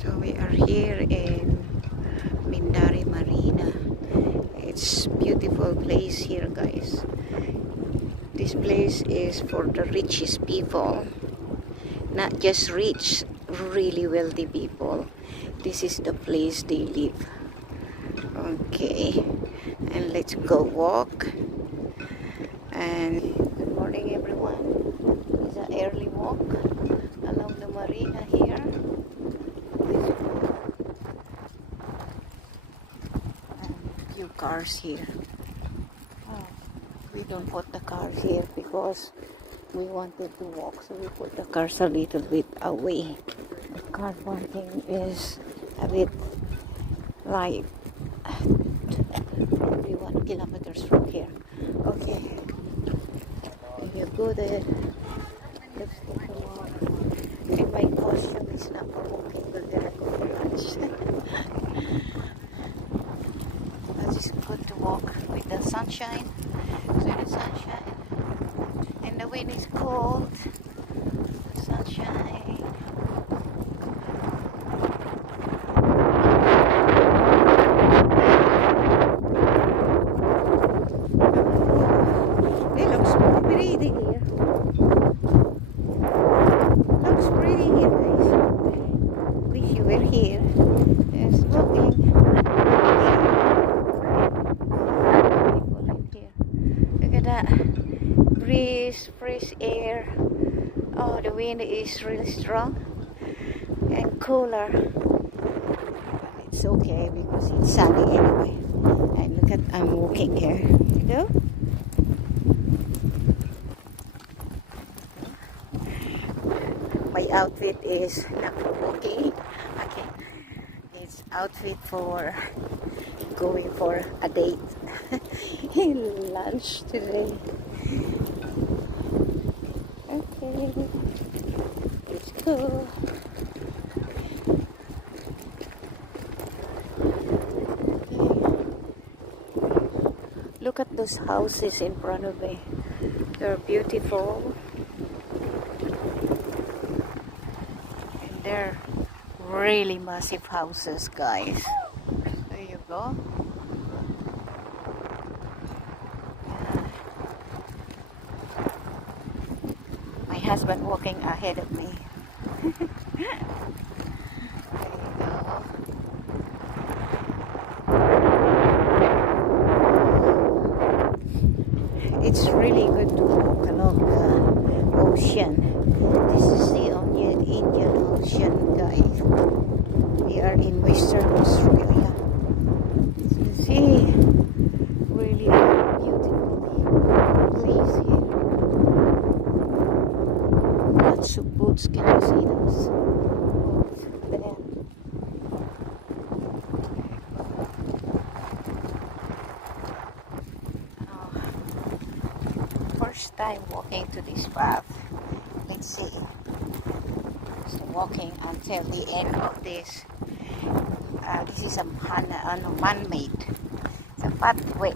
So we are here in Marina. It's beautiful place here, guys. This place is for the richest people, not just rich, really wealthy people. This is the place they live. Okay, and let's go walk. And good morning, everyone. It's an early walk along the marina here. Few cars here. We don't put the cars here because we wanted to walk, so we put the cars a little bit away. The car parking is a bit like 31 kilometers from here. Okay, if you go there, let's take a walk. And my costume is not for walking, but there I go for lunch. It's good to walk with the sunshine. So the sunshine and the wind is cold. The sunshine. It looks pretty here. Looks pretty here, guys. Wish you were here. Just walking. That breeze, fresh air. Oh, the wind is really strong and cooler. It's okay because it's sunny anyway. And look at, I'm walking here. You know? My outfit is not for walking. Okay, it's outfit for going for a date. Lunch today. Okay, let's go. Look at those houses in front of me. They're beautiful. And they're really massive houses, guys. There you go. Husband walking ahead of me. There you go. It's really good to walk along the ocean. This is the Indian Ocean, guys. We are in Western Australia. You see, really beautiful place here. Lots of boats, can you see those? Boats there. First time walking to this path. Let's see. So walking until the end of this. This is a man-made. It's a pathway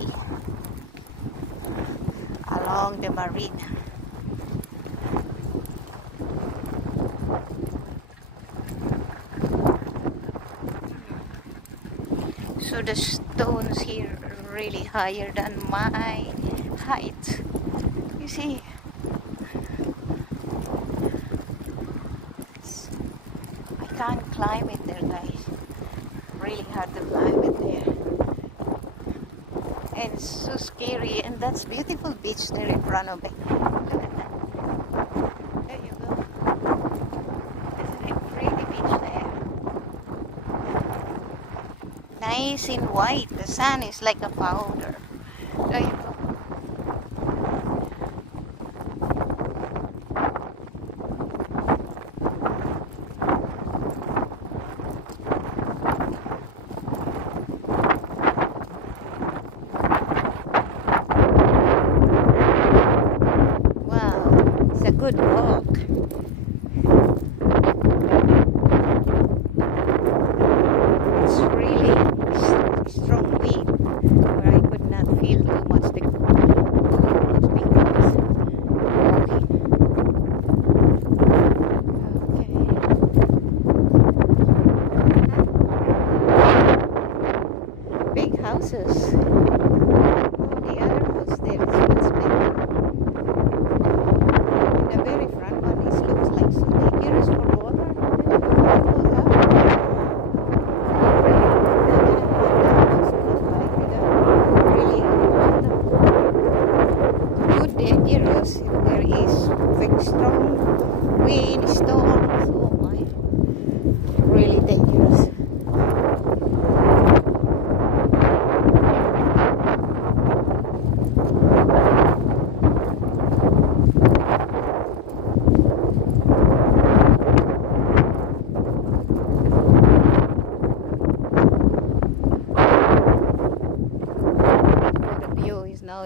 along the marina. So the stones here are really higher than my height. You see? I can't climb it there, guys. Really hard to climb it there. And it's so scary. And that's beautiful beach there in front of me. Look at that. There you go. There's a pretty beach there. Nice in white. The sun is like a powder. There you go. Wow, it's a good walk. It's really strong wind where I could not feel too much the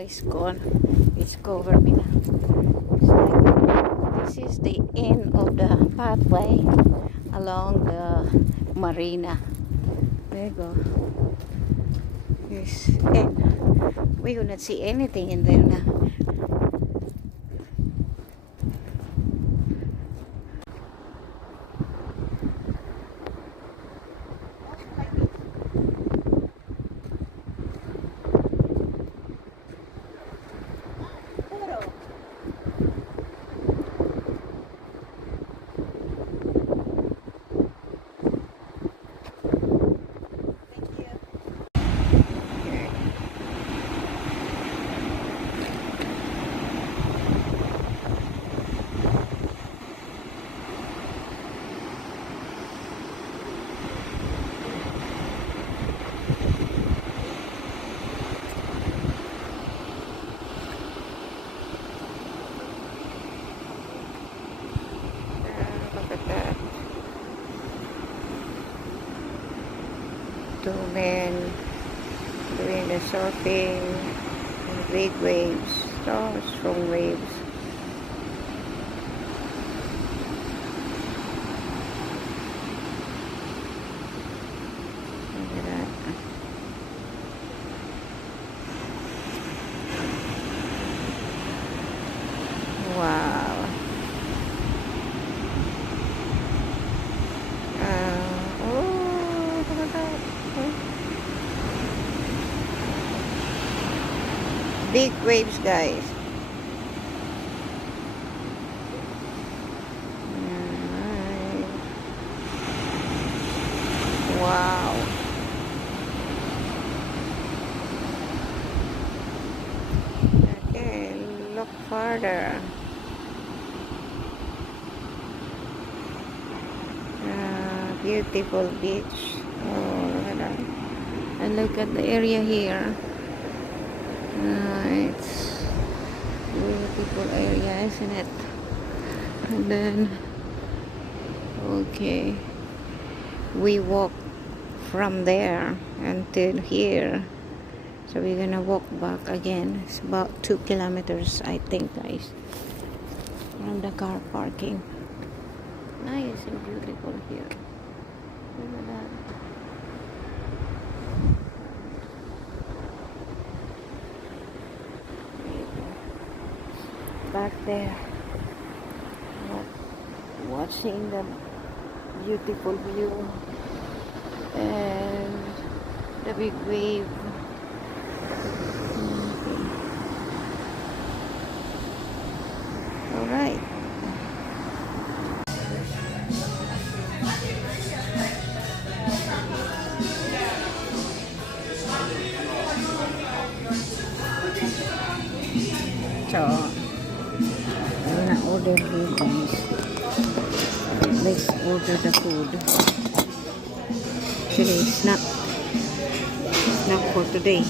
it's gone. It's covered me now. Looks like this is the end of the pathway along the Marina. There you go. Yes, and we will not see anything in there now. Look at that. Two men doing the surfing, big waves, so strong waves. Look at that. Wow. Oh, look at that. Big waves, guys. Alright. Wow. Okay, look farther. Beautiful beach. Oh, look at that. And look at the area here. It's beautiful area, isn't it? And then, okay, we walk from there until here. So we're gonna walk back again. It's about 2 kilometers, I think, guys, from the car parking. Nice and beautiful here. Look at that. Back there, watching the beautiful view and the big wave. Okay. All right. So, I'm gonna order food, guys. Let's order the food. Actually, it's not for today.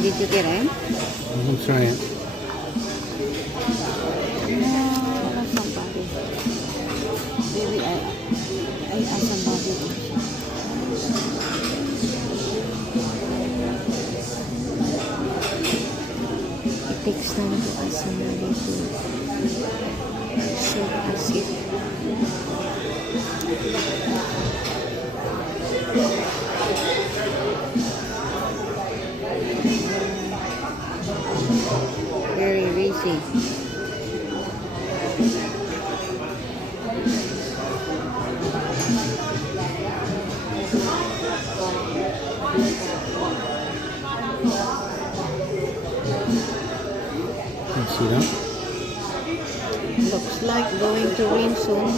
Did you get it? I'm trying. No, somebody. Maybe I ask somebody. It takes time to ask somebody to serve us it. Very busy. Can you see that? Looks like going to rain soon.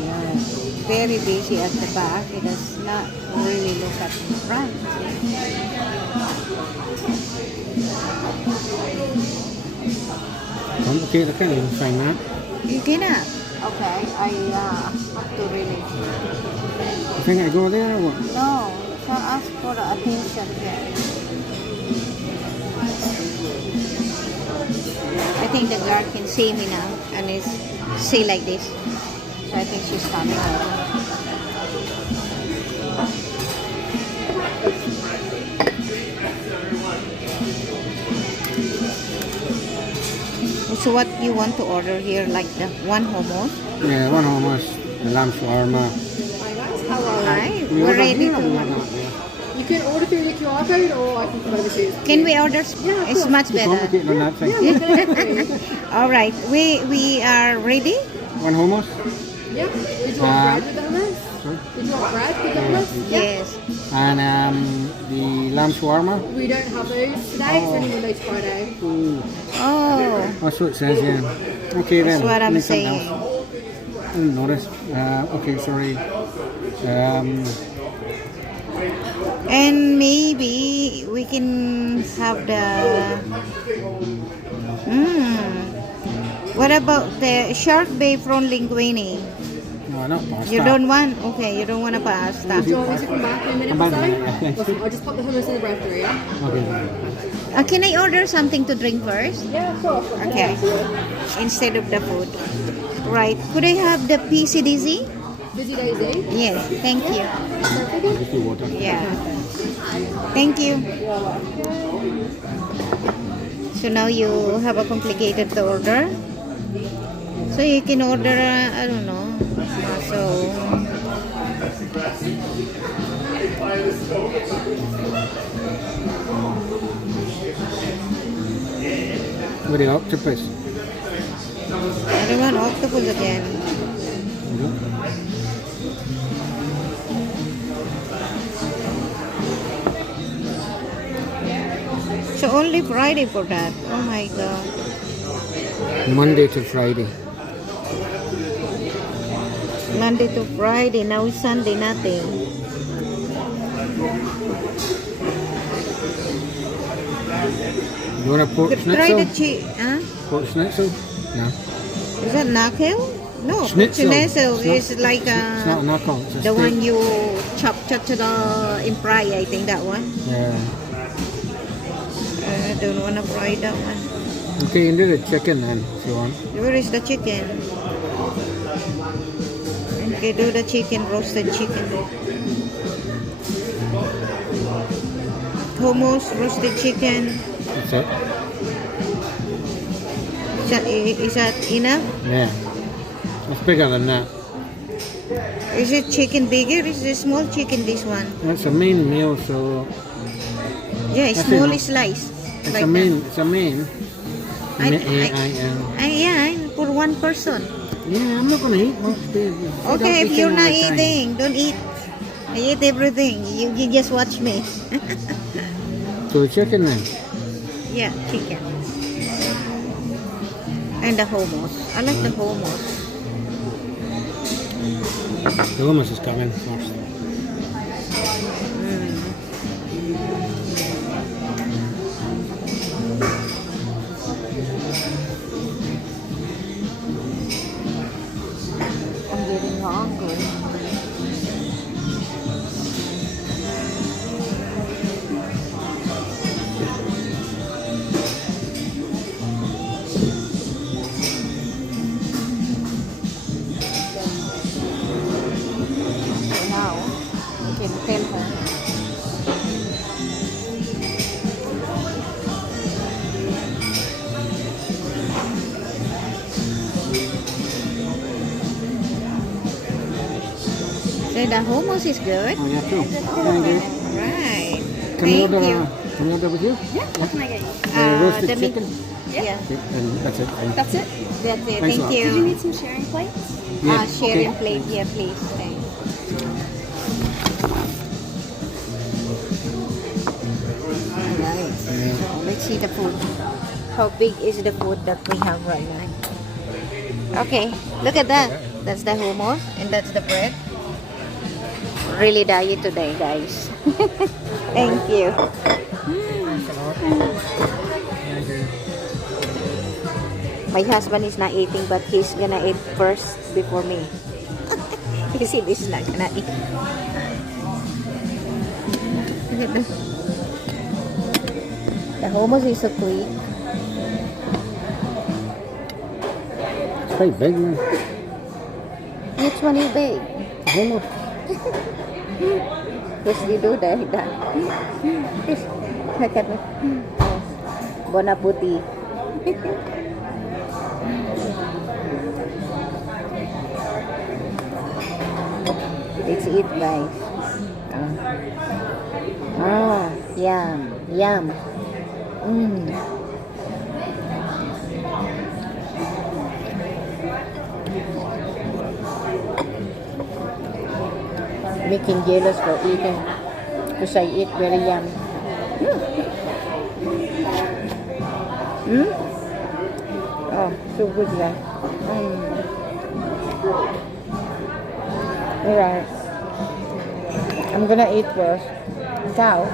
Yeah, very busy at the back. It does not really look at the front. Okay, okay, you find that. You cannot. Okay, I have to really. Can I go there or what? No, so ask for the attention here. I think the girl can see me now and is see like this. So I think she's coming over. So what you want to order here, like the one hummus? Yeah, one hummus, the lamb shawarma. Alright, We we're order ready here or we to... order out there? You can order through the QR code or I can come over to you. Can we order? Yeah, of It's course. much It's better. complicated on that thing. Yeah, definitely. Alright, we are ready? One hummus? Yeah. Did you want bread with the hummus? Sorry? Did you want bread with the hummus? Yeah. Yes. And the lamb shawarma? We don't have those today. It's only Monday to Friday. Ooh, Oh, that's what it says, yeah. Okay then. that's what I'm Need something saying. else. I didn't notice. Okay, sorry. And maybe we can have the... What about the shark bay from linguine? No, not pasta. You don't want? Okay, you don't want a pasta. Do you want me to come back in a minute I'm or back in a minute, so? yeah. Awesome. I'll just pop the hummus in the bread through, yeah? Okay. Can I order something to drink first? Yeah, of course. Okay. Instead of the food. Right. Could I have the PCDZ? Busy Daisy. Yes. Thank you. Just the water. Yeah. Thank you. So now you have a complicated to order. So you can order, I don't know. With the octopus. I don't want octopus again. So only Friday for that. Oh my god. Monday to Friday. Monday to Friday. Now it's Sunday, nothing. You want a pork Try schnitzel? the cheese. Huh? Pork schnitzel? No. Is that knuckle? No, Schnitzel. schnitzel It's is like It's not a knuckle. It's a the steak. one you chop in fry. I think that one. Yeah. I don't want to fry that one. Okay, you can do the chicken then if you want. Where is the chicken? Okay, do the chicken, roasted chicken. Hummus, roasted chicken. That's it. Is that enough? Yeah. It's bigger than that. Is it chicken bigger? Is it small chicken, this one? That's a main meal, so Yeah, That's small enough. slice. it's like a main. It's a main. Yeah, for one person. Yeah, I'm not gonna eat much. Dude. Okay, if you're not eating, don't eat. I eat everything. You just watch me. So the chicken then. Yeah, chicken. And the hummus. I like the hummus. The hummus is coming first. I'm getting hungry. So now, you can tell her. So the hummus is good. Oh yeah, cool. Thank you. Right. Can we Thank order? you. Can we order with you? Yeah, what can I get you? Roasted the meat- chicken. Yeah, Okay, and that's it. Fine. That's it? that's it. Thanks a Thank lot. you. Did you need some sharing plates? Yeah. Sharing okay. plate, yeah, please. Thanks. Alright, so let's see the food. How big is the food that we have right now? Okay, look at that. That's the hummus and that's the bread. Really diet today, guys. Thank you. My husband is not eating, but he's gonna eat first before me. You see, this is not gonna eat. Look at this. The hummus is so quick. quite big, man. Which one is big? Almost. Yes, you do that. Yes. Look at me. Yes. Bon appetit. Let's eat, guys. Yum. Yum. Making jealous for eating because I eat very yum. Oh, so good, guys. Alright. I'm gonna eat first. Ciao.